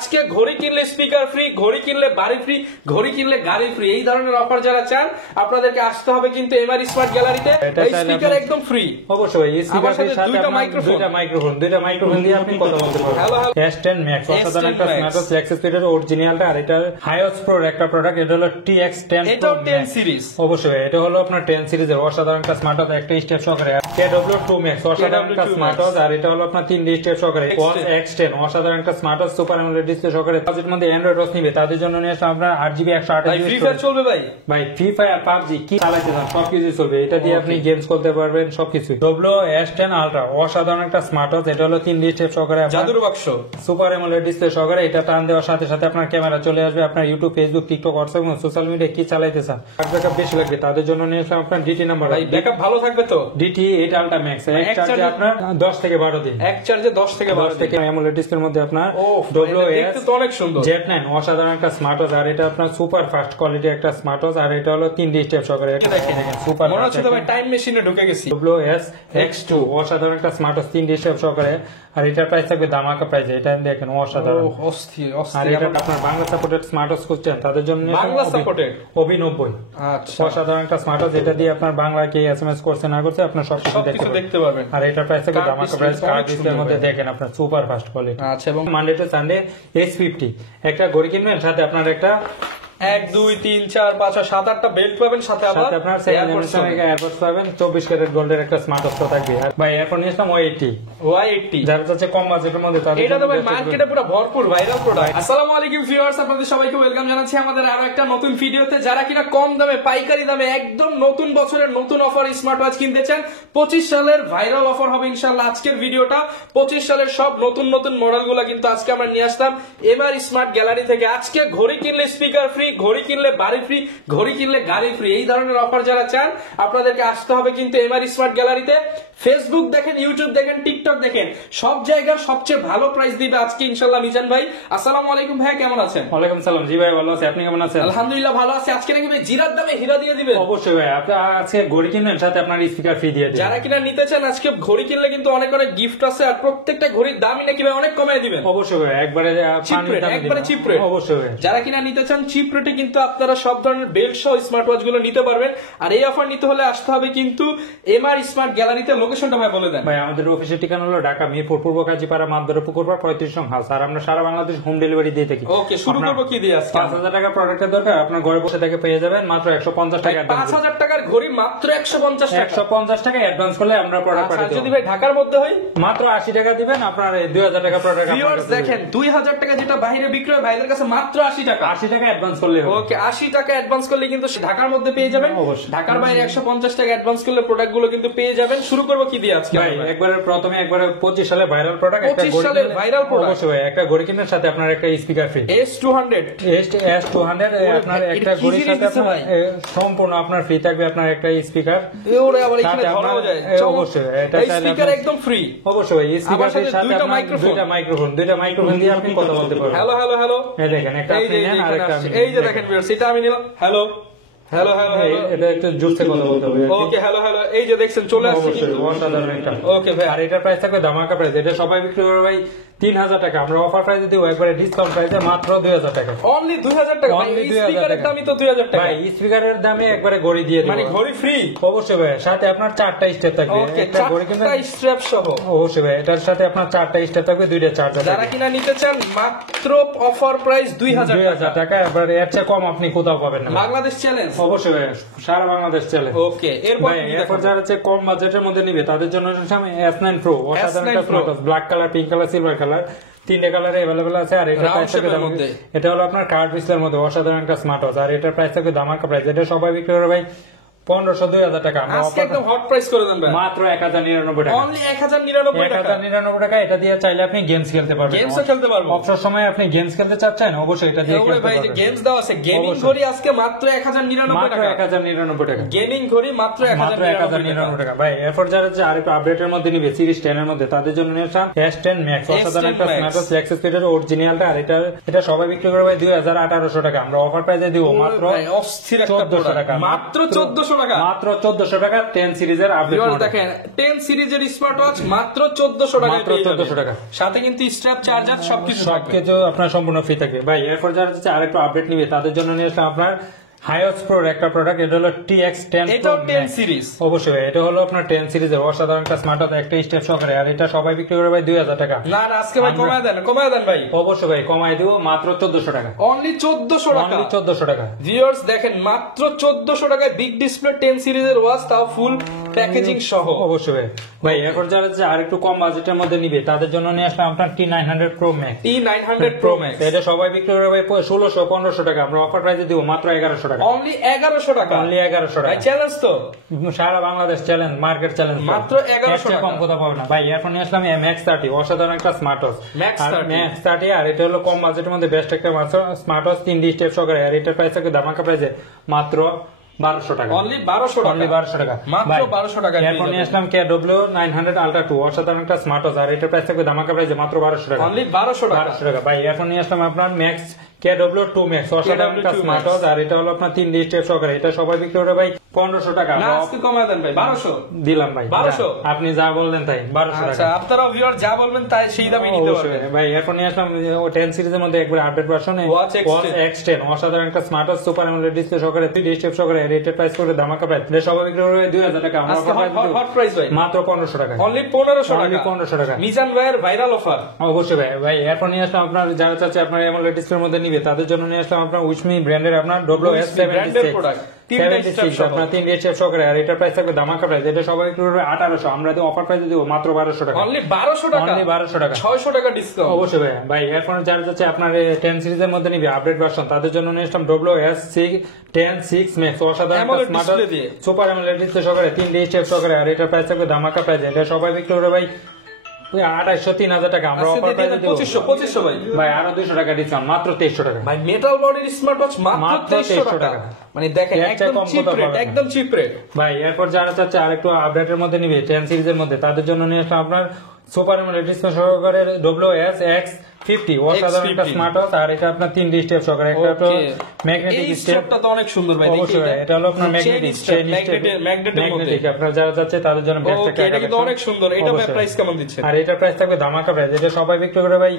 আজকে ঘড়ি কিনলে স্পিকার ফ্রি, ঘড়ি কিনলে বাড়ি ফ্রি, ঘড়ি কিনলে গাড়ি ফ্রি, এই ধরনের অফার যারা চান আপনাদেরকে আসতে হবে কিন্তু এমআর স্মার্ট গ্যালারিতে। এই স্পিকার একদম ফ্রি। অবশ্যই এই স্পিকার এর সাথে দুইটা মাইক্রোফোন দিয়ে আপনি কথা বলতে পারবেন। S10 Max অসাধারণ একটা স্মার্ট ফ্লেক্স স্পিকারের অরিজিনালটা, আর এটা হাইওস প্রোর একটা প্রোডাক্ট। এটা হলো TX10 এটাও 10 সিরিজ। অবশ্যই এটা হলো আপনার 10 সিরিজের অসাধারণ একটা স্মার্ট একটা স্টেপ সহকারে। KW2 Max অসাধারণ একটা স্মার্ট, আর এটা হলো আপনার 3D স্টেপ সহকারে। X10 অসাধারণ একটা স্মার্ট সুপার অ্যামোলেড ডিসপ্লে সহকারে। বাজেট মধ্যে অ্যান্ড্রয়েড OS নিবে তাদের জন্য নিয়ে আসলে আমরা 8GB 128GB ফ্রি ফায়ার চলবে ভাই। ভাই ফ্রি ফায়ার PUBG কি চালাইতে চান সবকিছু চলবে। এটা দিয়ে আপনি গেমস করতে পারবেন সবকিছু। S10 Ultra অসাধারণ একটা স্মার্ট ওয়াচ। এটা হলো 3D স্টেপ সহকারে, জাদুর বাক্স, সুপার অ্যামোলেড ডিসপ্লে সহকারে। এটা টান দেওয়ার সাথে সাথে আপনার ক্যামেরা চলে আসবে। আপনার ইউটিউব, ফেসবুক, টিকটক, হোয়াটসঅ্যাপ এবং সোশ্যাল মিডিয়া কি চালাইতে চান ব্যাকআপ বেশি লাগবে তাদের জন্য নিয়ে আসলে আপনার DT নাম্বার। ভাই ব্যাকআপ ভালো থাকবে তো? DT8 Ultra Max এক চার্জে আপনার 10 থেকে 12 দিন। এক চার্জে 10 থেকে 12 থেকে অ্যামোলেড ডিসপ্লের মধ্যে আপনার দেখতে তো অনেক সুন্দর Z9 অসাধারণ একটা স্মার্ট ওয়াচ, আর এটা আপনার সুপার ফাস্ট কোয়ালিটি একটা স্মার্ট ওয়াচ, আর এটা হলো 3D স্টেপ সহকারে। এটা দেখেন সুপার, মনে হচ্ছে তো ভাই টাইম মেশিনে ঢুকে গেছি। X2 অসাধারণ একটা স্মার্ট ওয়াচ 3D স্টেপ সহকারে, আর এটার প্রাইস থাকবে ধামাকা প্রাইসে। এটা দেখেন অসাধারণ অস্থির। আর এটা আপনার বাংলা সাপোর্টেড স্মার্ট ওয়াচ করছেন তাদের জন্য বাংলা সাপোর্টেড OB90 আচ্ছা অসাধারণ একটা স্মার্ট ওয়াচ। এটা দিয়ে আপনার বাংলা কি SMS করছে না করছে আপনার সবকিছু দেখতে পারবেন। আর এটার প্রাইস থাকবে ধামাকা প্রাইস। কার্ড ডিসপ্লের মধ্যে দেখেন আপনার সুপার ফাস্ট কোয়ালিটি। আচ্ছা, এবং মানডে টু সানডে S50 একটা ঘড়ি কিনবেন, সাথে আপনার একটা 1 2 3 4 5 6 7 8টা বেল্ট পাবেন, সাথে আবার আপনার এয়ারপডস পাবেন। 24 ক্যারেট গোল্ডের একটা স্মার্ট ওয়াচ থাকবে। আর ভাই এরপর নিয়েছিলাম Y80 যার কাছে কম বাজেটের মধ্যে তাদের এটা তো ভাই মার্কেটে পুরো ভরপুর ভাইরাল প্রোডাক্ট। আসসালামু আলাইকুম ভিউয়ার্স, আপনাদের সবাইকে ওয়েলকাম জানাচ্ছি আমাদের আরো একটা নতুন ভিডিওতে। যারা কিনা কম দামে পাইকারি দামে একদম নতুন বছরের নতুন অফার স্মার্ট ওয়াচ কিনতে চান, 25 সালের ভাইরাল অফার হবে ইনশাআল্লাহ আজকের ভিডিওটা। 25 সালের সব নতুন নতুন মডেলগুলো কিন্তু আজকে আমরা নিয়ে আসলাম এমআর স্মার্ট গ্যালারি থেকে। আজকে ঘড়ি কিনলে স্পিকার ফ্রি, ঘড়ি কিনলে বাড়ি ফ্রি, ঘড়ি কিনলে গাড়ি ফ্রি, এই ধরনের অফার যারা চান আপনাদেরকে আসতে হবে কিন্তু এমআর স্মার্ট গ্যালারিতে। ফেসবুক দেখেন, ইউটিউব দেখেন, টিকটক দেখেন, সব জায়গার সবচেয়ে ভালো প্রাইস দিবে আজকে ইনশাআল্লাহ মিজান ভাই। আসসালামু আলাইকুম ভাই, কেমন আছেন? ওয়ালাইকুম সালাম। জি ভাই ভালো আছি, আপনি কেমন আছেন? আলহামদুলিল্লাহ ভালো আছি। আজকে নাকি ভাই জিরার দামে হীরা দিয়ে দিবেন? অবশ্যই ভাই, আপনি আজকে ঘড়ি কিনবেন সাথে আপনার স্পিকার ফ্রি দিয়ে দিবেন। যারা কিনা নিতে চান আজকে ঘড়ি কিনলে কিন্তু অনেক অনেক গিফট আছে, আর প্রত্যেকটা ঘড়ির দামই নাকি ভাই অনেক কমিয়ে দিবেন। অবশ্যই ভাই, একবারে চিপ রেট। অবশ্যই ভাই, যারা কিনা নিতে চান চিপ রেটে কিন্তু আপনারা সব ধরনের বেল্ট সহ স্মার্ট ওয়াচ গুলো নিতে পারবেন। আর এই অফার নিতে হলে আসতে হবে কিন্তু এমআর স্মার্ট গ্যালারিতে। লোকেশনটা ভাই বলে দেন। ভাই আমাদের অফিসের ঠিকানা হলো ঢাকা মিরপুর পূর্ব কাজীপাড়া মাদবরে পুকুরপাড় 35 নং হাউস, আর আমরা সারা বাংলাদেশ হোম ডেলিভারি দিয়ে থাকি। ওকে, শুরু করব কি দিয়ে আজকে? 5000 টাকা প্রোডাক্টের দরকার, আপনার ঘরে বসে থেকে পেয়ে যাবেন মাত্র 150 টাকা। 5000 টাকার ঘড়ি মাত্র 150 টাকা। 150 টাকা অ্যাডভান্স করলে আমরা প্রোডাক্ট পাঠিয়ে দেব। যদি ভাই ঢাকার মধ্যে হয় মাত্র 80 টাকা দিবেন, আপনার 2000 টাকা প্রোডাক্ট। ভিউয়ার্স দেখেন, 2000 টাকা যেটা বাইরে বিক্রি হয় ভাইদের কাছে মাত্র 80 টাকা। 80 টাকা অ্যাডভান্স করলে হবে। ওকে, 80 টাকা অ্যাডভান্স করলে কিন্তু ঢাকার মধ্যে পেয়ে যাবেন। ঢাকার বাইরে 150 টাকা অ্যাডভান্স করলে প্রোডাক্ট গুলো কিন্তু পেয়ে যাবেন। শুরু করব কি দিয়ে আজকে? ভাই একবারে প্রথমে একবারে 25 সালে ভাইরাল প্রোডাক্ট, একটা 25 সালের ভাইরাল প্রোডাক্ট। অবশ্যই ভাই, একটা ঘড়ি কেনার সাথে আপনার একটা স্পিকার ফ্রি। S200 আপনার একটা ঘড়ির সাথে আপনার সম্পূর্ণ আপনার ফ্রি থাকবে আপনার একটা স্পিকার। ওরে আবার এখানে ধরাও যায়। অবশ্যই এটা স্পিকার একদম ফ্রি। অবশ্যই ভাই, স্পিকারের সাথে দুইটা মাইক্রোফোন দিয়ে আপনি কথা বলতে পারবেন। হ্যালো হ্যালো হ্যালো, এই দেখেন একটা আপনি নেন আর একটা আমি। এই যে দেখেন ভিউয়ার্স, এটা আমি নিলাম। হ্যালো হ্যালো হ্যালো, এটা একটু জোরসে কথা বলতে হবে। ওকে, হ্যালো হ্যালো, এই যে দেখছেন চলে আসছে কিন্তু অসাধারণ এটা। ওকে ভাই, আর এটার প্রাইস থাকবে ধামাকা প্রাইস। এটা সবাই বিক্রি করবে ভাই 3000 টাকা, আমরা অফার প্রাইসে দিব একবারে ডিসকাউন্ট প্রাইসে মাত্র 2000 টাকা। অনলি 2000 টাকা। ভাই এই স্পিকারের দামই তো 2000 টাকা। ভাই স্পিকারের দামে একবারে ঘড়ি দিয়ে দেব, মানে ঘড়ি ফ্রি। অবশ্যই ভাই, সাথে আপনার 4টা স্টেপ থাকবে। একটা ঘড়ি কিন্তু স্ট্র্যাপ সহ। অবশ্যই ভাই, এটার সাথে আপনার 4টা স্টেপ থাকবে, 2টা চার্জার। যারা কিনা নিতে চান মাত্র অফার প্রাইস 2000 টাকা। এবার এর চেয়ে কম আপনি কোথাও পাবেন না। বাংলাদেশ চ্যালেঞ্জ। অবশ্যই ভাই, সারা বাংলাদেশ চলে। ওকে, এরপর যারা হচ্ছে কম বাজেটের মধ্যে নিবে তাদের জন্য S9 Pro অসাধারণ একটা smart watch, black colour, pink colour, silver colour, 3টে কালারে अवेलेबल আছে। আর এটা প্রাইস থাকবে এটা হলো আপনার কার্ড ডিসপ্লের মধ্যে অসাধারণ একটা স্মার্ট ওয়াচ, আর এটার প্রাইস থাকবে ধামাকা প্রাইস। এটা সবাই বিক্রি করে ভাই 1500 2000 টাকা। আজকে একদম হট প্রাইস করে দেন ভাই, মাত্র 1099 টাকা। অনলি 1099 টাকা। 1099 টাকা। এটা দিয়ে চাইলে আপনি গেমস খেলতে পারবেন। গেমসও খেলতে পারবেন। অবসর সময় আপনি গেমস খেলতে চাচ্ছেন, অবশ্যই এটা দিয়ে খেলতে ভাই, পারবেন। যে গেমস দাও আছে, গেমিং ঘড়ি আজকে মাত্র 1099 টাকা। 1099 টাকা। গেমিং ঘড়ি মাত্র 1099 টাকা। ভাই এরপর যারা আরেকটু আপডেটের মধ্যে নিবে সিরিজ 10 এর মধ্যে তাদের জন্য নিয়েছেন S10 Max অসাধারণ একটা স্মার্ট ওয়াচ, ফ্লেক্স স্পিডের অরিজিনালটা। আর এটা সবাই বিক্রি করে ভাই 2800 টাকা, আমরা অফার প্রাইসে দিব মাত্র অস্থির একটা 1400 টাকা। মাত্র 1400 টাকা, মাত্র 1400 টাকা 10 সিরিজের আপডেট ভিউয়ার্স মডেল। দেখেন 10 সিরিজের স্মার্ট ওয়াচ মাত্র 1400 টাকা, মাত্র 1400 টাকা। সাথে কিন্তু স্ট্র্যাপ, চার্জার সবকিছু থাকবে। সবকিছু আপনার সম্পূর্ণ ফ্রি থাকবে ভাই। এরপর যারা হচ্ছে আরেকটু আপডেট নিবে তাদের জন্য নিয়ে আসলাম আপনার হাইওস প্রোর একটা প্রোডাক্ট, এটা হলো TX10 এটাও Pro 10 Max। সিরিজ, অবশ্যই ভাই, এটা হলো আপনার 10 সিরিজের অসাধারণ একটা স্মার্ট ওয়াচ, একটা স্টেপ সহকারে, আর এটা সবাই বিক্রি করে ভাই 2000 টাকা। না না আজকে ভাই কমায় দেন ভাই, অবশ্যই ভাই কমাই দিব মাত্র 1400 টাকা, অনলি 1400 টাকা। অনলি 1400 টাকা। ভিউয়ার্স দেখেন মাত্র 1400 টাকায় বিগ ডিসপ্লে 10 সিরিজের ওয়াচ, তাও ফুল প্যাকেজিং সহ। অবশ্যই ভাই। ভাই এখন যারা হচ্ছে আরেকটু কম বাজেটের মধ্যে নিবে তাদের জন্য নিয়ে আসলাম আপনার T900 Pro Max। T900 Pro Max, এটা সবাই বিক্রি করে ভাই 1600-1500 টাকা, আমরা অফার প্রাইসে দিব মাত্র 1100 টাকা, অনলি 1100 টাকা। অনলি 1100 ভাই টাকা। চ্যালেঞ্জ তো, সারা বাংলাদেশ চ্যালেঞ্জ, মার্কেট চ্যালেঞ্জ, মাত্র 1100 টাকা। কম কথা পাবে না ভাই। এখন নিয়ে আসলাম Max 30, অসাধারণ একটা স্মার্ট ওয়াচ Max 30। Max 30, আর এটা হলো কম বাজেটের মধ্যে বেস্ট একটা স্মার্ট ওয়াচ, 3D স্টেপ সহকারে, আর এটার প্রাইস থাকে ধামাকা প্রাইসে মাত্র 1200 টাকা, অনলি 1200 টাকা, অনলি 1200 টাকা, মাত্র 1200 টাকা। এরপর নিয়ে আসলাম KW900 Ultra 2, অসাধারণ একটা স্মার্ট ওয়াচ, আর এটার প্রাইস থাকবে ধামাকা প্রাইসে মাত্র 1200 টাকা, অনলি 1200 টাকা। 1200 টাকা ভাই। এখন নিয়ে আসলাম আপনার ম্যাক্স KW2 Max, অসাধারণ একটা KW2 স্মার্ট Max। ওয়াচ, আর এটা হলো আপনার 3D স্টেপ সহকারে, এটা সবাই বিক্রি করে ভাই 1500 টাকা, না আজকে কমায় দেন ভাই, 1200 দিলাম ভাই। 1200? আপনি যা বললেন তাই 1200 আচ্ছা, টাকা। আপনারা ভিউয়ার যা বলবেন তাই সেই দামে নিতে অবশ্যই পারবেন। ভাই। এরপর নিয়ে আসলাম 10 সিরিজের মধ্যে একবার আপডেট ভার্সনে Watch X10, অসাধারণ একটা smart watch, super AMOLED display সহকারে, 3D স্টেপ সহকারে, রেটেড প্রাইস করে ধামাকা প্রাইস, এটা সবাই বিক্রি করে 2000 টাকা, আমরা আজকে offer price দিব হট প্রাইস ভাই, মাত্র 1500 টাকা, অনলি 1500 অনলি টাকা। 1500 টাকা। মিজান ভাইয়ের ভাইরাল অফার। অবশ্যই ভাই। ভাই এরপর নিয়ে আসলাম আপনার যারা চাচ্ছে আপনার অ্যামোলেড ডিসপ্লের মধ্যে নিবে তাদের জন্য নিয়ে আসলাম আপনার উইচমি ব্র্যান্ডের আপনার ব্র্যান্ডের প্রোডাক্ট, 76 আপনার 3D স্টেপ সহকারে, আর এটার প্রাইস থাকবে ধামাকা প্রাইস, এটা সবাই বিক্রি করবে 1800, আমরা অফার প্রাইসে দিব মাত্র 1200 টাকা, অনলি 1200 টাকা, অনলি 1200 টাকা, 600 টাকা ডিসকাউন্ট। অবশ্যই ভাই। ভাই এরপর যারা যাচ্ছে আপনার 10 সিরিজের মধ্যে নিবে আপডেট ভার্সন তাদের জন্য নিয়ে আসলাম WS10 Max, অসাধারণ AMOLED স্মার্ট display দিয়ে, সুপার অ্যামোলেড ডিসপ্লে সহকারে, 3D স্টেপ সহকারে, আর এটার প্রাইস থাকবে ধামাকা প্রাইস, এটা সবাই বিক্রি করবে ভাই 2800-3000 টাকা, আমরা অফার প্রাইসে দিব 2500 ভাই। ভাই আরো 200 টাকা ডিসকাউন্ট, মাত্র 2300 টাকা। ভাই মেটাল বডির স্মার্ট ওয়াচ মাত্র মাত্র 2300 টাকা। টাকা, মানে দেখেন এর চেয়ে একদম কম চিপ কোথাও রেট, পাবেন না। একদম চিপ রেট। ভাই এরপর যারা চাচ্ছে আরেকটু আপডেটের মধ্যে নিবে 10 সিরিজের মধ্যে তাদের জন্য নিয়ে আসলাম আপনার সুপার অ্যামোলেড ডিসপ্লে সহকারে WSX50, অসাধারণ একটা স্মার্ট ওয়াচ, আর এটা আপনার 3D স্টেপ সহকারে, একটা তো ম্যাগনেটিক এই স্টেপ, স্টেপটা তো অনেক সুন্দর ভাই, দেখি অবশ্যই ভাই, এটা হলো আপনার ম্যাগনেটিক ম্যাগনেটের মধ্যে। ম্যাগনেটিক, আপনারা যারা চাচ্ছে তাদের জন্য বেস্ট ওকে, একটা এটা কিন্তু collection। অনেক সুন্দর। এটা ভাই অবশ্যই। প্রাইস কেমন দিচ্ছেন? আর এটার প্রাইস থাকবে ধামাকা প্রাইস, এটা সবাই বিক্রি করে ভাই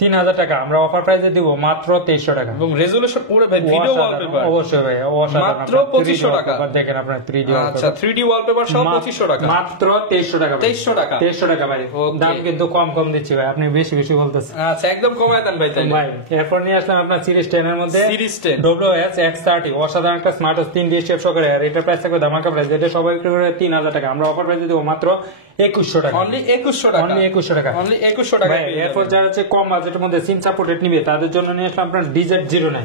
3000 টাকা, আমরা অফার প্রাইসে দিব মাত্র 2300 টাকা, এবং রেজোলিউশন পুরো ভাই ভিডিও অসাধারণ, ওয়ালপেপার অবশ্যই ভাই, অসাধারণ, মাত্র আপনার 2500 টাকা। wallpaper দেখেন আপনার 3D আচ্ছা, 3D ওয়ালপেপার সহ 2500 টাকা, মাত্র 2300 টাকা ভাই। 2300 টাকা। 2300 টাকা ভাই, Okay. দাম কিন্তু কম দিচ্ছি ভাই, আপনি বেশি বলতেছেন আচ্ছা একদম কমায় দেন ভাই তাইলে। ভাই। এরপর নিয়ে আসলাম আপনার সিরিজ 10 এর মধ্যে সিরিজ 10 WSX30, অসাধারণ একটা স্মার্ট ওয়াচ, 3D স্টেপ সহকারে, আর এটার প্রাইস থাকবে ধামাকা প্রাইস, এটা সবাই বিক্রি করে 3000 টাকা, আমরা অফার প্রাইসে দিব মাত্র 2100 টাকা, অনলি 2100 টাকা, অনলি 2100 টাকা, অনলি 2100 টাকা ভাই। এরপর যারা হচ্ছে কম বাজেটের মধ্যে সিম সাপোর্টেড নিবে তাদের জন্য নিয়ে আসলাম আপনার DZ09,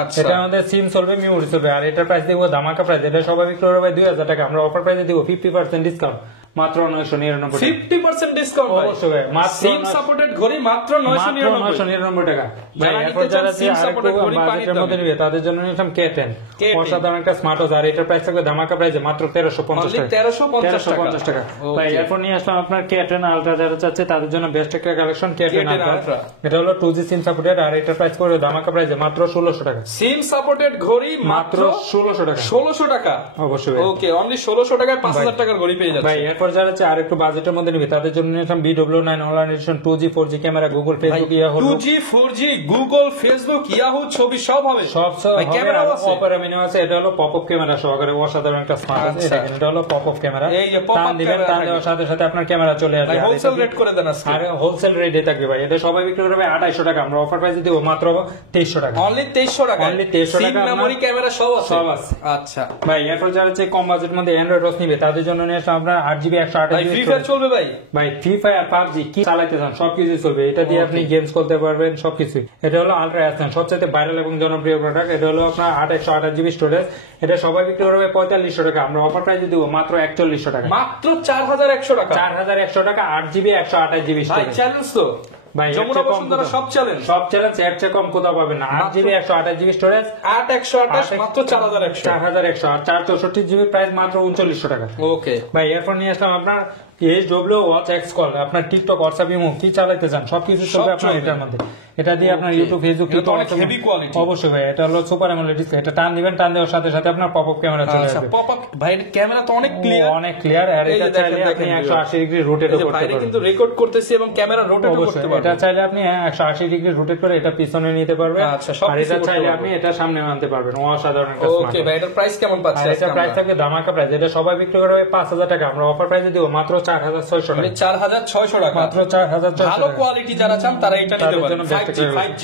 আচ্ছা এটা আমাদের সিম চলবে, মেমোরি চলবে, আর এটার প্রাইস দিব ধামাকা প্রাইস, এটা সবাই বিক্রি করবে 2000 টাকা, আমরা অফার প্রাইসে দিব 50% ডিসকাউন্ট, মাত্র 999 টাকা। 50% ডিসকাউন্ট ভাই, অবশ্যই ভাই, মাত্র সিম সাপোর্টেড ঘড়ি মাত্র 999 টাকা। ভাই যারা এরপর নিতে যারা চান SIM supported ঘড়ি পানির বাজেটের মধ্যে দামে। নিবে তাদের জন্য নিলাম K10, K10 অসাধারণ একটা স্মার্ট ওয়াচ, আর এটার প্রাইস থাকবে ধামাকা প্রাইসে মাত্র 1350 অনলি টাকা, 1350 টাকা। Okay. ভাই এরপর নিয়ে আসলাম আপনার K10 আলট্রা, যারা চাচ্ছে তাদের জন্য বেস্ট একটা collection K10 K10 ultra, Ultra। এটা হলো 2G সিম সাপোর্টেড, আর এটার প্রাইস করে ধামাকা প্রাইসে মাত্র 1600 টাকা, সিম সাপোর্টেড ঘড়ি মাত্র মাত্র 1600 টাকা, 1600 টাকা। অবশ্যই ভাই। ওকে, অনলি 1600 টাকায় 5000 টাকার ঘড়ি পেয়ে যাচ্ছে ভাই এরপর যারা হচ্ছে আর একটু বাজেটের মধ্যে নিবে তাদের জন্য নিলাম BW9 online addition 2G 4G camera, Google Facebook Yahoo 2G 4G Google Facebook Yahoo ছবি সব হবে, সব ভাই ক্যামেরাও আছে। অপারা মিনি আছে, এটা হলো পপআপ ক্যামেরা সহকারে, অসাধারণ একটা স্মার্ট ওয়াচ, আচ্ছা। এটা হলো পপআপ ক্যামেরা, এই যে pop-up টান দিবেন, camera টান থাকবে। দেওয়ার সাথে সাথে আপনার ক্যামেরা চলে আসবে, ভাই আর হোলসেল এটা রেট করে দেন আজকে, আর হোলসেল রেটে থাকবে ভাই, এটা সবাই বিক্রি করবে 2800 টাকা, আমরা অফার প্রাইসে দিব মাত্র 2300 টাকা, অনলি 2300 টাকা, Only 2300 সিম টাকা আপনার- মেমোরি ক্যামেরা সব আছে, সব আছে। আচ্ছা ভাই এরপর যারা হচ্ছে কম বাজেটের মধ্যে অ্যান্ড্রয়েড ওয়াচ নিবে তাদের জন্য নিয়ে আসলাম আমরা 8GB ভাই 128GB ফ্রি ফায়ার চলবে ভাই, ভাই ফ্রি ফায়ার PUBG কি চালাইতে চান সবকিছু চলবে, এটা দিয়ে আপনি গেমস খেলতে পারবেন সবকিছু। এটা হলো আলট্রা অ্যাসেন, সবচেয়ে ভাইরাল এবং জনপ্রিয় প্রোডাক্ট, এটা হলো আপনার 128GB স্টোরেজ, এটা সবাই বিক্রি করবে 4500 টাকা, আমরা অফার প্রাইসে দিব মাত্র 4100 টাকা, মাত্র 4100 টাকা। 4100 টাকা 8GB 128GB ভাই স্টোরেজ। চ্যালেঞ্জ তো ভাই এর যমুনা চেয়ে কম বসুন্ধরা কোথাও- সব চ্যালেঞ্জ, সব চ্যালেঞ্জ এর চেয়ে কম কোথাও পাবেন না, 8GB 128GB স্টোরেজ 8128 মাত্র 4100। 4100, আর 464GB প্রাইস মাত্র 3900 টাকা। ওকে ভাই এরপর নিয়ে আসলাম আপনার HW Watch X Call, আপনার টিকটক, হোয়াটসঅ্যাপ, ইমো কি চালাইতে চান সবকিছু চলবে সব আপনার চলবে। এটার মধ্যে। এটা দিয়ে আপনার ইউটিউব ফেসবুক এটা তো অনেক হেভি কোয়ালিটি। অবশ্যই ভাই, এটা হলো সুপার অ্যামোলেড ডিসপ্লে। এটা টান দিবেন, টান দেওয়ার সাথে সাথে আপনার পপআপ ক্যামেরা চলে আসবে। পপআপ ভাই ক্যামেরা তো অনেক ক্লিয়ার, অনেক ক্লিয়ার। আর এটা চাইলে আপনি 180 ডিগ্রি রোটেটও করতে পারবেন। কিন্তু রেকর্ড করতেছি এবং ক্যামেরা রোটেটও করতে পারবেন। এটা চাইলে আপনি 180 ডিগ্রি রোটেট করে এটা পিছনে নিতে পারবেন। আচ্ছা, আর এটা চাইলে আপনি এটা সামনে আনতে পারবেন। অসাধারণ একটা স্মার্ট। ওকে ভাই, এটার প্রাইস কেমন পাচ্ছেন? এটা প্রাইস থাকবে ধামাকা প্রাইস। এটা সবাই বিক্রি করে 5000 টাকা, আমরা অফার প্রাইসে দিব মাত্র 4600 টাকা। 4600 টাকা, মাত্র 4600 ভালো কোয়ালিটি যারা চান তারা এটা নিতে পারেন। 5G।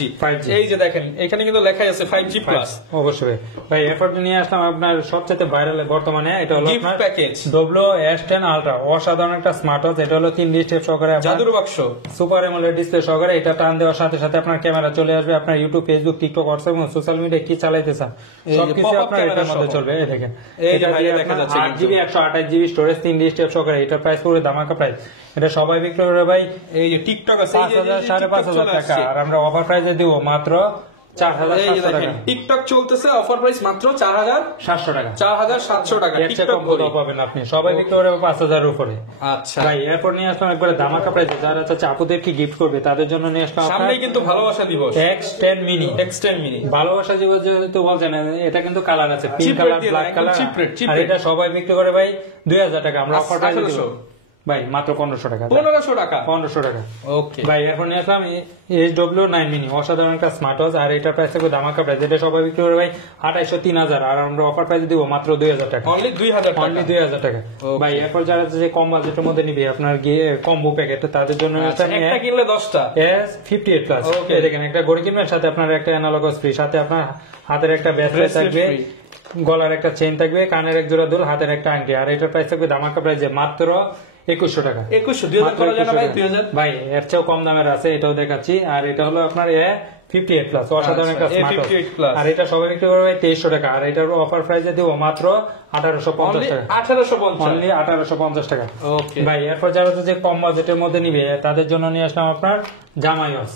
এই যে দেখেন এখানে কিন্তু লেখাই আছে 5G প্লাস। অবশ্যই ভাই, এরপর নিয়ে আসলাম আপনার সবচেয়ে ভাইরাল বর্তমানে, এটা হলো gift package Doblo S10 Ultra। অসাধারণ একটা স্মার্ট ওয়াচ। এটা হলো 3D স্টেপ সহকারে জাদুর বাক্স, সুপার অ্যামোলেড ডিসপ্লে সহকারে। এটা টান দেওয়ার সাথে সাথে আপনার ক্যামেরা চলে আসবে। আপনার ইউটিউব, ফেসবুক, টিকটক, হোয়াটসঅ্যাপ এবং সোশ্যাল মিডিয়া কি চালাইতে চান সবকিছু আপনার এটার মধ্যে চলবে। এই দেখেন, এটা দিয়ে দেখা যাচ্ছে 8GB 128GB storage, 3D step সহকারে। এটা প্রাইস পড়বে ধামাকা প্রাইস। এটা সবাই বিক্রি করে ভাই এই যে টিকটক আছে 5000 5500 টাকা, আর আমরা অফার প্রাইসে দিব মাত্র 4700 টাকা। টিকটক চলতেছে, অফার প্রাইস মাত্র 4700 টাকা। 4700 টাকা টিকটক পাবেন আপনি। সবাই বিক্রি করে 5000 এর উপরে। আচ্ছা ভাই, এরপর নিয়ে আসলাম একবারে ধামাকা প্রাইসে। যারা চাচ্ছে আপুদের কি গিফট করবে তাদের জন্য নিয়ে আসলাম সামনেই কিন্তু ভালোবাসা দিবস X10 mini। X10 mini ভালোবাসা দিবস যেহেতু বলছেন, এটা কিন্তু কালার আছে, পিঙ্ক কালার, ব্ল্যাক কালার। আর এটা সবাই বিক্রি করে ভাই 2000 টাকা, আমরা অফার প্রাইসে দিব ভাই মাত্র 1500 টাকা। 1500 টাকা 1500 টাকা। ওকে ভাই, এখন নিয়ে আসলাম HW9 mini। অসাধারণ একটা স্মার্ট ওয়াচ। আর এটার প্রাইস থাকবে ধামাকা প্রাইস। এটা সবাই বিক্রি করে ভাই 2800 3000, আর আমরা অফার প্রাইস দিব মাত্র 2000 টাকা। অনলি 2000 টাকা। অনলি 2000 টাকা। ভাই, এরপর যারা যে কম বাজেটের মধ্যে নিবে আপনার গিয়ে কম্বো প্যাকেট, তাদের জন্য একটা কিনলে 10টা S58 প্লাস। এই দেখেন, একটা ঘড়ি কিনবেন, সাথে আপনার একটা অ্যানালগাস ফ্রি, সাথে আপনার হাতের একটা ব্রেসলেট থাকবে, গলার একটা চেইন থাকবে, কানের এক জোড়া দুল, হাতের একটা আংটি। আর এটার প্রাইস থাকবে ধামাকা প্রাইসে মাত্র 2100 টাকা। 2000 করা যায় না ভাই? 2000 ভাই, এর চেয়েও কম দামের আছে, এটাও দেখাচ্ছি। আর এটা হলো আপনার 58 প্লাস। অসাধারণ একটা স্মার্ট ওয়াচ। আর এটা সবাই বিক্রি করবে 2300 টাকা, আর এটার অফার প্রাইসে দিব মাত্র 1850 টাকা। 1850 অনলি 1850 টাকা। ওকে ভাই, এরপর যারা যে কম বাজেটের মধ্যে নিবে তাদের জন্য নিয়ে আসলাম আপনার জামাই ওয়াচ।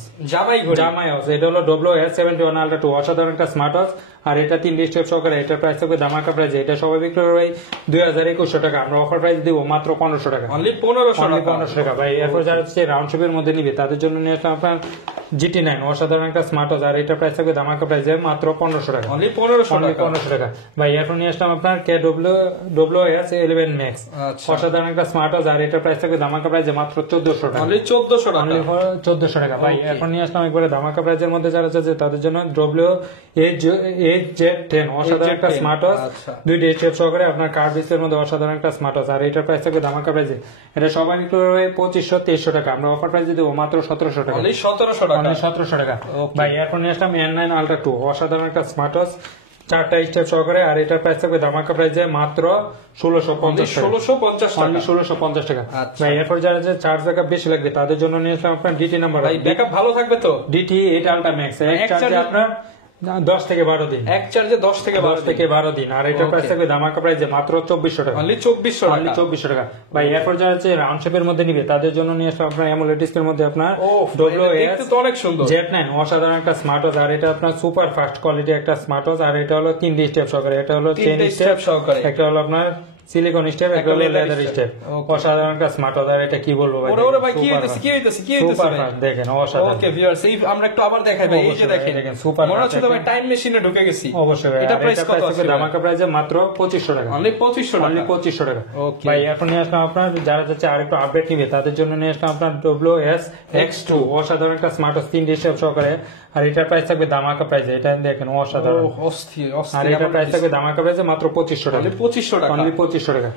এটা হলো Doblo S71 Ultra 2। অসাধারণ একটা স্মার্ট ওয়াচ। আর এটা 3D স্টেপ সহকারে। এটার প্রাইস থাকবে ধামাকা প্রাইসে। এটা সবাই বিক্রি করবে ভাই 2100 টাকা, আমরা অফার প্রাইস দিব মাত্র 1500 টাকা। অনলি 1500 টাকা। ভাই, এরপর যারা রাউন্ড শেপের মধ্যে নিবে তাদের জন্য নিয়ে আসলাম আপনার GT9। অসাধারণ একটা স্মার্ট ওয়াচ। আর এটা প্রাইস থাকবে ধামাকা প্রাইসে মাত্র 1500 টাকা। অনলি 1500 টাকা। ভাই, এরপর নিয়ে আসলাম আপনার Doblo S11 Max। অসাধারণ একটা স্মার্ট ওয়াচ। আর এটা প্রাইস থাকবে ধামাকা প্রাইসে মাত্র 1400 টাকা। অনলি 1400 টাকা। 1400 টাকা। ভাই, এখন নিয়ে আসলাম একবারে ধামাকা প্রাইসের মধ্যে যারা চাচ্ছে তাদের জন্য Doblo AZ10। অসাধারণ একটা স্মার্ট ওয়াচ, 2D স্টেপ সহকারে, আপনার কার্ড ডিসপ্লের মধ্যে অসাধারণ একটা স্মার্ট ওয়াচ। আর এটার প্রাইস থাকবে ধামাকা প্রাইসে। এটা সবাই বিক্রি করবে 2500-2300 টাকা, আমরা অফার প্রাইস দেবো মাত্র 1700 টাকা। অনলি 1700 টাকা। 1700 টাকা। ভাই, এখন নিয়ে আসলাম N9 Ultra 2। অসাধারণ একটা স্মার্ট ওয়াচ, 4টা স্টেপ সহকারে। আর এটার প্রাইস থাকবে ধামাকা প্রাইসে মাত্র 1650 টাকা। ভাই, এরপর যারা যে চার্জ ব্যাকআপ বেশি লাগবে তাদের জন্য নিয়ে আসলাম আপনার DT নাম্বার। ভাই, ব্যাকআপ ভালো থাকবে তো? DT 8 Ultra Max। এক চার্জে আপনার 10 থেকে 12 দিন। এক চার্জে 10 থেকে 12 দিন। আর এটা প্রাইস থাকবে ধামাকা প্রাইসে মাত্র 2400 টাকা। অনলি 2400 টাকা। ভাই, এরপর যারা হচ্ছে রাউন্ড শেপের মধ্যে নিবে তাদের জন্য নিয়ে আসলে আপনার অ্যামোলেড ডিসপ্লের মধ্যে আপনার Doblo অনেক সুন্দর Z9। অসাধারণ একটা স্মার্ট ওয়াচ। আর এটা আপনার সুপার ফাস্ট কোয়ালিটি একটা স্মার্ট ওয়াচ। আর এটা হলো 3D স্টেপ সহকারে। এটা হলো চেইন স্টেপ সহকারে, একটা হলো আপনার সিলিকন স্টেপ, একটা হলো লেদার স্টেপ। অসাধারণ একটা স্মার্ট ওয়াচ। আর এটা কি বলবো ভাই, ওরে ভাই, কি হইতাছে দেখেন অসাধারণ। ওকে ভিউয়ার্স, এই আমরা একটু আবার দেখাই ভাই। এই যে দেখেন সুপার, মনে হচ্ছে তো ভাই টাইম মেশিনে ঢুকে গেছি। অবশ্যই ভাই, এটা প্রাইস কত আছে? ধামাকা প্রাইসে মাত্র 2500 টাকা। অনলি 2500 টাকা। ভাই, এখন নিয়ে আসলাম আপনার যারা যাচ্ছে আরেকটু আপডেট নিবে তাদের জন্য নিয়ে আসলাম আপনার Doblo SX2। অসাধারণ একটা স্মার্ট ওয়াচ, 3D স্টেপ সহকারে। আর এটার প্রাইস থাকবে ধামাকা প্রাইসে। এটা দেখেন অসাধারণ। আর এটার প্রাইস থাকবে ধামাকা প্রাইসে মাত্র 2500 টাকা। 2500 টাকা।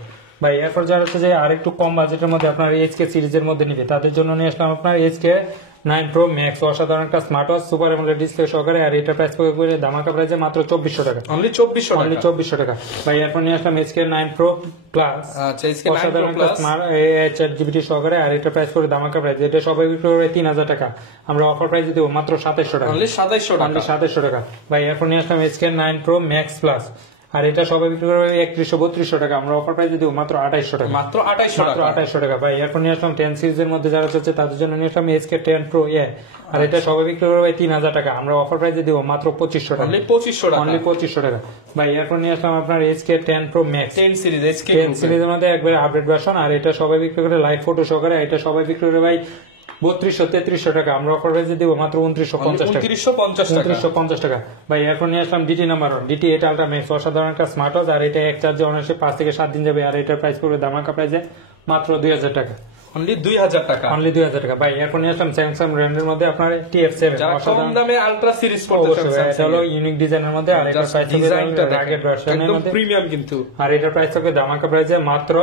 ভাই, এরপর যারা হচ্ছে যে আরেকটু কম বাজেটের মধ্যে আপনার HK সিরিজের মধ্যে নিবে তাদের জন্য নিয়ে আসলাম আপনার HK9 Pro Max। অসাধারণ একটা smart watch, super AMOLED display সহকারে। আর এটা প্রাইস করে ধামাকা প্রাইসে মাত্র 2400 টাকা। অনলি 2400 টাকা। ভাই, এরপর নিয়ে আসলাম HK9 Pro Plus। আচ্ছা, HK9 Pro Plus 8GB সহকারে। আর এটা প্রাইস করে ধামাকা প্রাইস। এটা সবাই বিক্রি করে 3000 টাকা, আমরা অফার প্রাইস দেবো মাত্র 2700 টাকা। অনলি 2700 টাকা। ভাই, এরপর নিয়ে আসলাম HK9 Pro Max Plus। আর এটা সবাই বিক্রি করবে 3100-3200 টাকা, আমরা অফার প্রাইসে দিব মাত্র 2800 টাকা। মাত্র 2800 টাকা। ভাই, এরপর নিয়ে আসলাম 10 সিরিজের মধ্যে যারা চাচ্ছে তাদের জন্য নিয়ে আসলাম HK10 Pro A। আর এটা সবাই বিক্রি করবে 3000 টাকা, আমরা অফার প্রাইসে দিব মাত্র 2500 টাকা। অনলি 2500 টাকা। ভাই, এরপর নিয়ে আসলাম আপনার HK10 Pro Max 10 series. HK10 সিরিজের মধ্যে একবারে আপডেট ভার্সন। আর এটা সবাই বিক্রি করে লাইভ ফটো সহকারে। এটা সবাই বিক্রি করে ভাই 3200-3300 টাকা, আমরা অফার প্রাইসে দিব মাত্র 2950 টাকা। 2950 টাকা ভাই। এরপর নিয়ে আসলাম DT number 1, DT 8 ultra max, অসাধারণ একটা স্মার্ট ওয়াচ, আর এটা এক চার্জে অনায়াসে 5 থেকে 7 দিন যাবে, আর এটার প্রাইস পড়বে ধামাকা প্রাইসে মাত্র 2000 টাকা। অনলি 2000 টাকা। অনলি 2000 টাকা ভাই। এরপর নিয়ে আসলাম স্যামসাং ব্র্যান্ডের মধ্যে আপনার TF7, যারা কম দামে আলট্রা সিরিজ করতে চান, এটা হলো ইউনিক ডিজাইনের মধ্যে, আর এটার প্রাইস হবে রাগেড ভার্সনের একদম মধ্যে, প্রিমিয়াম কিন্তু, আর এটার প্রাইস হবে ধামাকা প্রাইসে মাত্র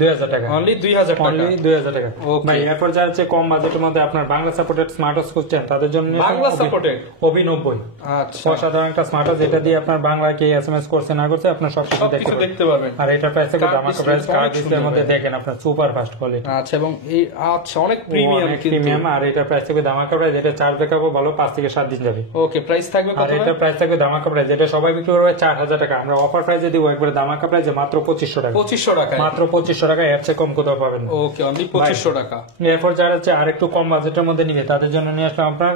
2000 টাকা। অনলি 2000 টাকা। অনলি 2000 টাকা Okay. ভাই। এরপর যা হচ্ছে কম বাজেটের মধ্যে আপনার বাংলা সাপোর্টেড স্মার্ট ওয়াচ খুঁজছেন, তাদের জন্য বাংলা সাপোর্টেড OBI 90, আচ্ছা, অসাধারণ একটা স্মার্ট ওয়াচ, যেটা দিয়ে আপনার বাংলায় কি SMS করছে না করছে আপনার সবকিছু সবকিছু দেখতে পাবেন। আর এটার প্রাইস হবে Card ধামাকা display প্রাইস। কার্ড অনেক ডিসপ্লের সুন্দর মধ্যে ভাই। দেখেন আপনার সুপার ফাস্ট কোয়ালিটি, আচ্ছা, এবং এই আচ্ছা অনেক প্রিমিয়াম কিন্তু, প্রিমিয়াম, আর এটার প্রাইস হবে ধামাকা প্রাইস। এটা চার্জ ব্যাকআপও ভালো, 5 থেকে 7 দিন যাবে। ওকে, প্রাইস থাকবে আর কত? এটার প্রাইস থাকবে ধামাকা প্রাইস, যেটা সবাই বিক্রি করবে 4000 টাকা, আমরা অফার প্রাইসে দিব একবারে ধামাকা প্রাইসে মাত্র 2500 টাকা। 2500 টাকা, মাত্র 2500 টাকা, এর চেয়ে কম কোথাও পাবেন না। ওকে, অনলি 2500 টাকা। এরপর যারা হচ্ছে আর একটু কম বাজেটের মধ্যে নিবে, তাদের জন্য নিয়ে আসলাম আপনার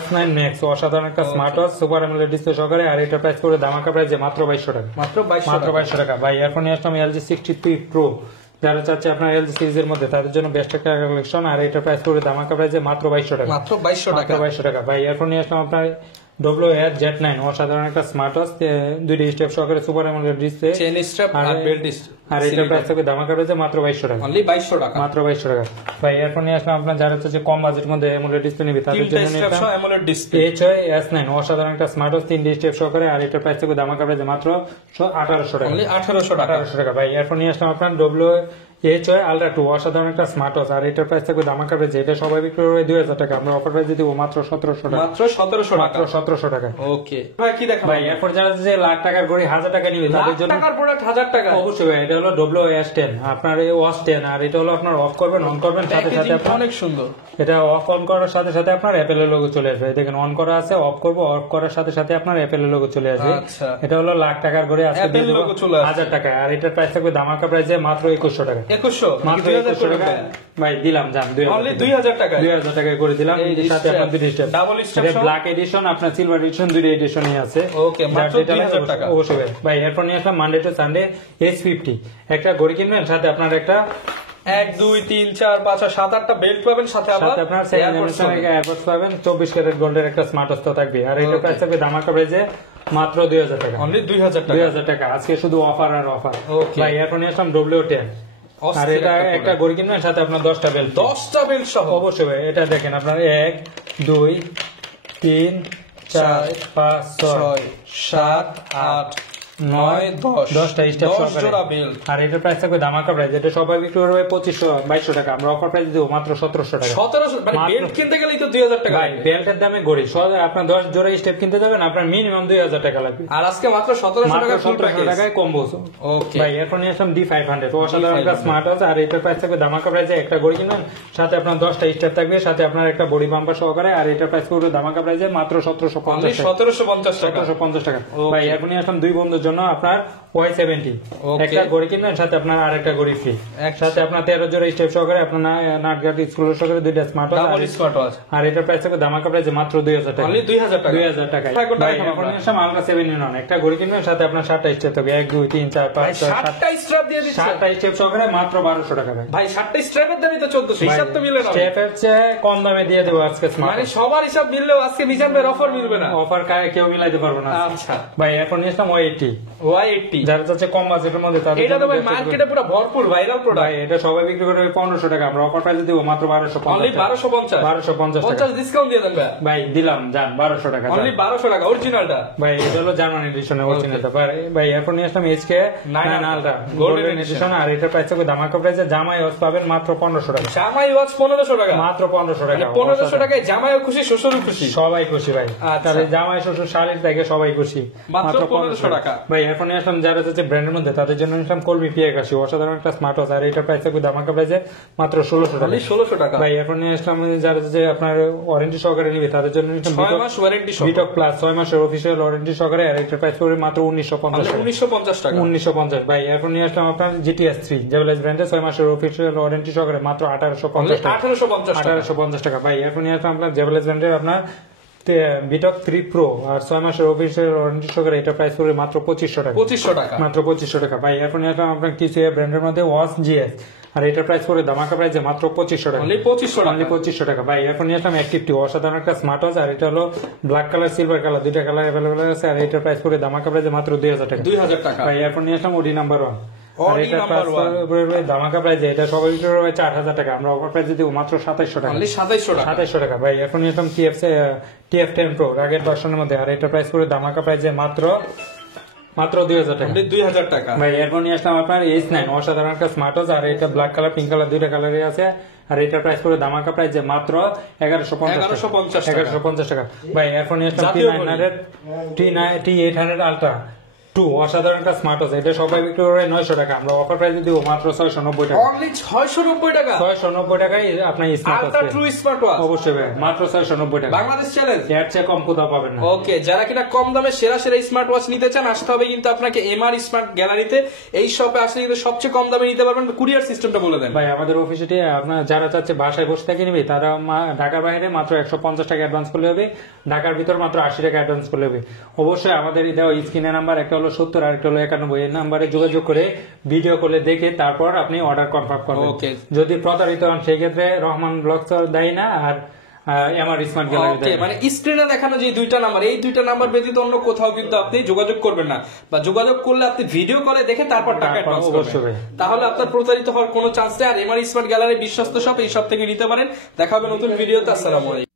S9 Max, অসাধারণ একটা smart watch, super AMOLED display সহকারে, আর এটার প্রাইস করে ধামাকা প্রাইসে মাত্র 2200 টাকা। মাত্র 2200 মাত্র টাকা। 2200 টাকা ভাই। এরপর নিয়ে আসলাম LG 63 Pro, যারা চাচ্ছে আপনার LG সিরিজের মধ্যে, তাদের জন্য বেস্ট একটা কালেকশন, আর এটার প্রাইস করে ধামাকা প্রাইসে মাত্র 2200 টাকা। মাত্র 2200 টাকা। মাত্র 2200 টাকা ভাই। এরপর নিয়ে আসলাম আপনার WZ9, অসাধারণ একটা স্মার্ট ওয়াচ, দুইটা স্টেপ সহকারে, super AMOLED display, chain strap আর বেল্ট আর এটার প্রাইস হবে ধামাকা প্রাইসে মাত্র 2200 টাকা। অনলি 2200 টাকা। মাত্র 2200 টাকা ভাই। এরপর নিয়ে আসলাম আপনার যারা হচ্ছে কম বাজেটের মধ্যে অ্যামোলেড ডিসপ্লে নিবে, তাদের তিনটা জন্য স্ট্র্যাপ সহ অ্যামোলেড ডিসপ্লে, S9, অসাধারণ একটা স্মার্ট ওয়াচ, 3D স্টেপ সহকারে, আর এটার প্রাইস হবে ধামাকা প্রাইসে মাত্র 1800 টাকা। অনলি 1800 টাকা। 1800 টাকা ভাই। এরপর নিয়ে আসলাম আপনার WH Ultra 2, অসাধারণ একটা স্মার্ট ওয়াচ, আর এটার প্রাইস থাকবে ধামাকা প্রাইসে, এটা সবাই বিক্রি করবে 2000 টাকা, আমরা অফার প্রাইসে দিব মাত্র 1700 টাকা। মাত্র 1700 টাকা। মাত্র 1700 টাকা। ওকে ভাই, কি দেখাবো ভাই এরপর যারা যে লাখ টাকার ঘড়ি 1000 টাকা নিবে, তাদের জন্য টাকার প্রোডাক্ট 1000 টাকা। অবশ্যই ভাই, এটা হলো WS10, আপনার এই ওয়াচ 10, আর এটা হলো আপনার অফ করবেন অন করবেন সাথে সাথে প্যাকেজিং আপনার অনেক সুন্দর। এটা অফ অন করার সাথে সাথে আপনার অ্যাপেলের লোগো চলে আসবে। দেখেন অন করা আছে, অফ করব, অফ করার সাথে সাথে আপনার অ্যাপেলের লোগো চলে আসবে। আচ্ছা, এটা হলো লাখ টাকার ঘড়ি, আজকে দিয়ে Apple দেব logo চলে আসছে। 1000 টাকা, আর এটার প্রাইস থাকবে ধামাকা প্রাইসে মাত্র 2100 টাকা। 2100 মাত্র 2000 2100 টাকা ভাই দিলাম, জান অনলি 2000 টাকা। 2000 টাকায় করে দিলাম। এই এর সাথে আপনার দুটো স্টেপ, ডাবল স্টেপ এটা ব্ল্যাক এডিশন, আপনার সিলভার এডিশন, দুটো এডিশনই আছে। ওকে, মাত্র 2000 টাকা। অবশ্যই ভাই। এরপর নিয়ে আসলাম মানডে টু সানডে S50, একটা ঘড়ি কিনবেন, সাথে আপনার একটা 1 2 3 4 5 6 7 8টা বেল্ট পাবেন, সাথে আবার সাথে আপনার এয়ারপডস পাবেন। এয়ারপডস পাবেন, 24 ক্যারেট গোল্ডের একটা স্মার্ট ওয়াচ থাকবে, আর এটা Okay. প্রাইস থাকবে ধামাকা প্রাইসে মাত্র 2000 টাকা। অনলি 2000 টাকা। 2000 টাকা, আজকে শুধু অফার আর অফার Okay. ভাই। এরপর নিয়ে আসলাম W10, আর অস্থির এটা একটা একটা ঘড়ি কিনবেন, সাথে আপনার 10টা বেল্ট। 10টা বেল্ট সহ। অবশ্যই ভাই, এটা দেখেন আপনার 1 2 3 4 5 6 7 8 9 10 10টা স্টেপ 10 জোড়া বেল্ট। আর এটার প্রাইস থাকবে ধামাকা প্রাইস, এটা সবাই বিক্রি করবে 2500-2200 টাকা, আমরা অফার প্রাইস দেবো মাত্র 1700 টাকা। 1700 মানে মাত্র। বেল্ট কিনতে গেলেই তো 2000 টাকা ভাই লাগবে। বেল্টের দামে ঘড়ি আপনার 10 জোড়া স্টেপ কিনতে যাবেন, আপনার মিনিমাম 2000 টাকা লাগবে। আর আজকে মাত্র 1700 মাত্র টাকা ফুল 1700 প্যাকেজ। টাকায় কম্বো। ওকে ভাই এরপর নিয়ে আসলাম D500, অসাধারণ একটা D500 স্মার্ট ওয়াচ, আর এটার প্রাইস থাকবে ধামাকা প্রাইসে, একটা ঘড়ি কিনবেন, সাথে আপনার 10টা স্টেপ থাকবে, সাথে আপনার একটা বডি বাম্পার সহকারে, আর এটার প্রাইস করবে ধামাকা প্রাইসে মাত্র অনলি 1750 টাকা। 1750 টাকা। 1750 টাকা Okay. ভাই। এখন নিয়ে আসলাম দুই বন্ধুর জন্য আপনার Y70, Okay. একটা ঘড়ি কিনবেন, সাথে আপনার আরেকটা ঘড়ি ফ্রি, একটা। সাথে আপনার 13 জোড়া স্টেপ সহকারে, আপনার নাটগাট স্কুল সহকারে, দুইটা smart double watch, smart watch. আর এটার প্রাইস হবে ধামাকা প্রাইসে মাত্র 2000 টাকা। অনলি 2000 টাকা। 2000 টাকায় এখন ভাই। দেখাবো এখন আমরা। নিয়ে আসলাম Ultra 7-in-1, একটা ঘড়ি কিনবেন, সাথে আপনার 7টা স্টেপ থাকবে, 1 2 3 4 5 6 7 7টা স্ট্র্যাপ দিয়ে দিচ্ছে। 7টা স্টেপ সহকারে মাত্র 1200 টাকা ভাই। ভাই 7টা স্ট্র্যাপের দামই তো 1400, হিসাব তো মিলে না। স্টেপের চেয়ে কম দামে দিয়ে দেবো আজকে স্মার্ট মানে সবার হিসাব মিললেও আজকে মিজান ভাইয়ের অফার মিলবে না। অফার কেউ মিলাইতে পারবো না আচ্ছা, ভাই। এখন নিয়ে আসলাম Y80, Y80 যারা চাচ্ছে কম বাজেটের মধ্যে, তাদের এটা তো জন্য ভাই best মার্কেটে পুরো ভরপুর ভাইরাল ভাই। প্রোডাক্ট। এটা সবাই বিক্রি করে 1500 টাকা, আমরা অফার প্রাইসে দিব মাত্র অনলি 1250 টাকা। 1250 1250 টাকা 50 ডিসকাউন্ট দিয়ে দেন ভাই। ভাই দিলাম, জান 1200 টাকা। অনলি 1200 টাকা অরিজিনালটা। ভাই এটা হলো জার্মান এডিশনের অরিজিনালটা ভাই। এখন নিয়ে আসলাম HK 9 Ultra গোল্ডেন এডিশন, আর এটা প্রাইস হবে ধামাকা প্রাইসে, জামাই ওয়াচ পাবেন মাত্র 1500 টাকা। জামাই ওয়াচ 1500 টাকা। মাত্র 1500 টাকা। 1500 টাকায় জামাইও খুশি, শ্বশুরও খুশি। সবাই খুশি ভাই। আচ্ছা। তাহলে জামাই শ্বশুর শাড়ির থেকে সবাই খুশি, মাত্র 1500 টাকা। ভাই। এখন নিয়ে আসলাম যারা চাচ্ছে ব্র্যান্ডের মধ্যে, তাদের জন্য নিলাম কলবি P81, অসাধারণ একটা স্মার্ট ওয়াচ, আর এটা প্রাইস থাকবে ধামাকা প্রাইসে মাত্র 1600 টাকা। অনলি 1600 টাকা। ভাই এখন নিয়ে আসলাম যারা চাচ্ছে আপনার ওয়ারেন্টি সহকারে নিবে, তাদের জন্য নিলাম 6 মাস ওয়ারেন্টি সহ। বিটক প্লাস 6 মাসের অফিসিয়াল ওয়ারেন্টি সহকারে, আর এটা প্রাইস পড়বে মাত্র 1950 টাকা। 1950 টাকা। 1950 ভাই। এখন নিয়ে আসলাম আপনার GTS 3 জেভেলাইজ ব্র্যান্ডের 6 মাসের অফিসিয়াল ওয়ারেন্টি সহকারে, মাত্র 1850 টাকা। 1850 টাকা। 1850 টাকা ভাই। এখন নিয়ে আসলাম আপনার জেভেলাইজ ব্র্যান্ডের আপনার বিটক 3 প্রো, আর 6 মাসের অফিসিয়াল ওয়ারেন্টি সহকারে, এটা প্রাইস পড়বে মাত্র 2500 টাকা। 2500 টাকা। মাত্র 2500 টাকা ভাই। এখন নিয়ে আসলাম আপনার TCA ব্র্যান্ডের মধ্যে ওয়াচ GS, আর এটার প্রাইস পড়ে ধামাকা প্রাইসে মাত্র 2500 টাকা। অনলি 2500 টাকা। অনলি 2500 টাকা ভাই। এখন নিয়ে আসলাম অ্যাক্টিভ 2 অসাধারণ একটা স্মার্ট ওয়াচ, আর এটা হলো ব্ল্যাক কালার সিলভার কালার, দুইটা কালার अवेलेबल আছে। আর এটার প্রাইস পড়ে ধামাকা প্রাইসে মাত্র 2000 টাকা। 2000 টাকা ভাই এখন নিয়ে আসলাম ওডি নাম্বার 1, আর OD এটা নাম্বার 1 ধামাকা প্রাইসে এটা সবাই বিক্রি করে 4000 টাকা, আমরা অফার প্রাইসে দিব মাত্র 2700 টাকা। অনলি 2700 টাকা। 2700 টাকা ভাই। এখন নিয়ে আসলাম TF10 Pro আগের ভার্সনের মধ্যে, আর এটা প্রাইস পড়ে ধামাকা প্রাইসে মাত্র 2000 টাকা। অনলি 2000 টাকা। ভাই এরপর নিয়ে আসলাম আপনার S9 অসাধারণ একটা স্মার্ট ওয়াচ, আর এটা ব্ল্যাক কালার পিঙ্ক কালার দুইটা কালারই আছে। আর এটার প্রাইস পড়ে ধামাকা প্রাইস যে মাত্র 1150 টাকা। ভাই এরপর নিয়ে আসলাম T800 Ultra 2 অসাধারণ একটা স্মার্ট ওয়াচ, এটা সবাই বিক্রি করে 900 টাকা, আমরা অফার প্রাইসে দিব মাত্র 690 টাকা। অনলি 690 টাকা। 690 টাকায় আপনার smart ultra watch true smart watch অবশ্যই ভাই, মাত্র 690 টাকা। বাংলাদেশ চ্যালেঞ্জ, এর চেয়ে কম কোথাও পাবেন না। ওকে, যারা কিনা কম দামে সেরা সেরা স্মার্ট ওয়াচ নিতে চান আসতে হবে কিন্তু আপনাকে এমআর স্মার্ট গ্যালারিতে। এই শপে আসলে কিন্তু সবচেয়ে কম দামে নিতে পারবেন। কুরিয়ার সিস্টেমটা বলে দেন ভাই। আমাদের অফিসে আপনার যারা চাচ্ছে বাসায় বসে থেকে নিবে তারা ঢাকার বাইরে মাত্র 150 টাকা অ্যাডভান্স করলে হবে, ঢাকার ভিতর মাত্র 80 টাকা অ্যাডভান্স করলে হবে। অবশ্যই আমাদের দেওয়া স্ক্রিনের নাম্বার একটা হলো 70 আর একটা হলো 91, এই নাম্বারে যোগাযোগ করে ভিডিও কলে দেখে তারপর আপনি অর্ডার কনফার্ম করবেন। ওকে। যদি প্রতারিত হন সেই ক্ষেত্রে রহমান ব্লগস দেয় না, আর আমার স্মার্ট গ্যালারি ওকে, মানে স্ক্রিনে দেখানো যে দুইটা নাম্বার, এই দুইটা নাম্বার ব্যতীত অন্য কোথাও কিন্তু আপনি যোগাযোগ করবেন না, বা যোগাযোগ করলে আপনি ভিডিও করে দেখে তারপর টাকা অ্যাডভান্স করবেন, তাহলে আপনার প্রতারিত হওয়ার কোনো চান্স নেই। আর এমআর স্মার্ট গ্যালারি বিশ্বস্ত শপ, এই শপ থেকে নিতে পারেন। দেখা হবে নতুন ভিডিওতে। আসসালামু আলাইকুম।